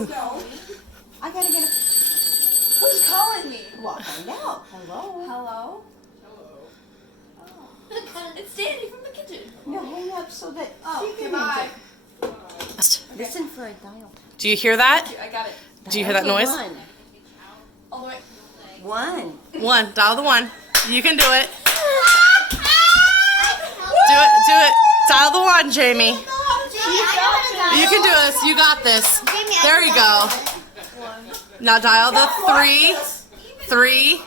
No. I gotta get a... Who's calling me? Well, find out. Hello? Hello? Oh. It's Danny from the kitchen. No, hang up so that Oh, she can goodbye. listen for a dial. Do you hear that? I got it. Do you hear that noise? All the way. One. One. Dial the one. You can do it. Do it. Do it. Dial the one, Jaymee. You can do this. You got this. There you go. Now dial the three. Three.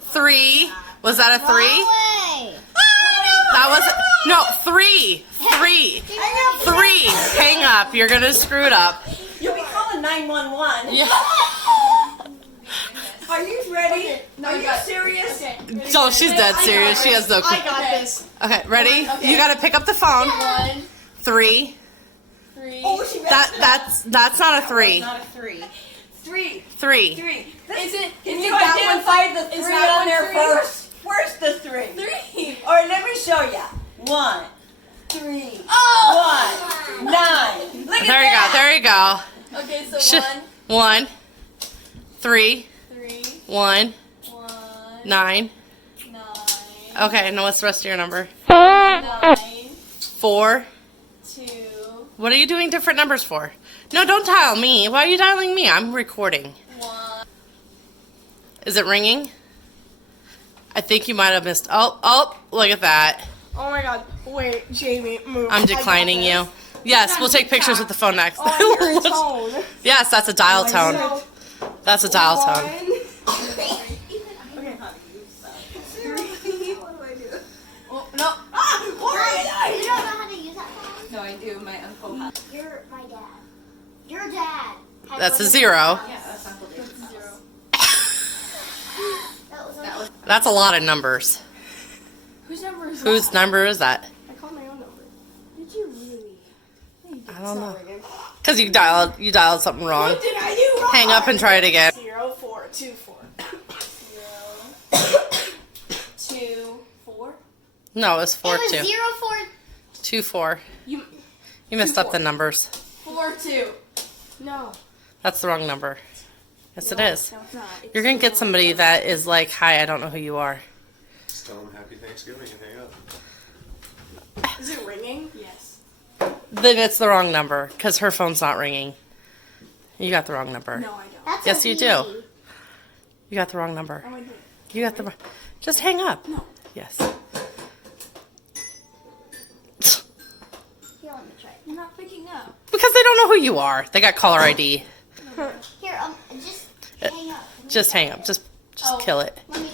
Three. Was that a three? That was no three. Three. Three. Hang up. You're gonna screw it up. You'll be calling 911. Yeah. Are you ready? No, Are you serious? Okay. Oh, she's dead serious. She has no clue. I got this. Okay, ready? Okay. You gotta pick up the phone. 1, Three. 3. Oh, she That's not a three. Not a three. Three. Three. Three. Is it? Can Is you it that identify the Is three that on one there three? first? Where's the three? 3. All right, let me show you. 1, 3, Oh! 1, 9. Look at There you go. that. There you go. Okay, so Sh- 1, 1, 3, 3, 1, 1, 9. 9. Okay, now what's the rest of your number? 9, 4. 2. What are you doing different numbers for? No, don't dial me. Why are you dialing me? I'm recording. 1. Is it ringing? I think you might have missed. Oh, look at that. Oh my god. Wait, Jaymee, move. I'm declining you. Yes, we'll take pictures with the phone next. Oh, your tone. Yes, that's a dial tone. So, That's a dial tone. one. Oh, no. You don't know how to use that phone? No, I do. My uncle has. You're my dad. Your dad. had That's a one of 0. Yeah, that's Uncle David's house. 0. That was That's a lot of numbers. Whose number is Whose that? number is that? I called my own number. Did you really? I don't know. Because you dialed something wrong. What did I do wrong? Hang up and try it again. 0, 4, 2, 4. 2, 4. No, it was 4 It was 2. 0, 4. 2 4. You. You messed up the numbers. 4, 2. No. That's the wrong number. Yes, it is. No, it's not. It's You're gonna get somebody that is like, "Hi, I don't know who you are." Just tell them Happy Thanksgiving and hang up. Is it ringing? Yes. Then it's the wrong number because her phone's not ringing. You got the wrong number. No, I don't. That's Yes, a you B. do. You got the wrong number. Oh, I did. You got the wrong. Just hang up. No. Yes. Here, let me try it. I'm not picking up. Because they don't know who you are. They got caller ID. Here, just hang up. Just hang up. Just Oh. kill it. Let me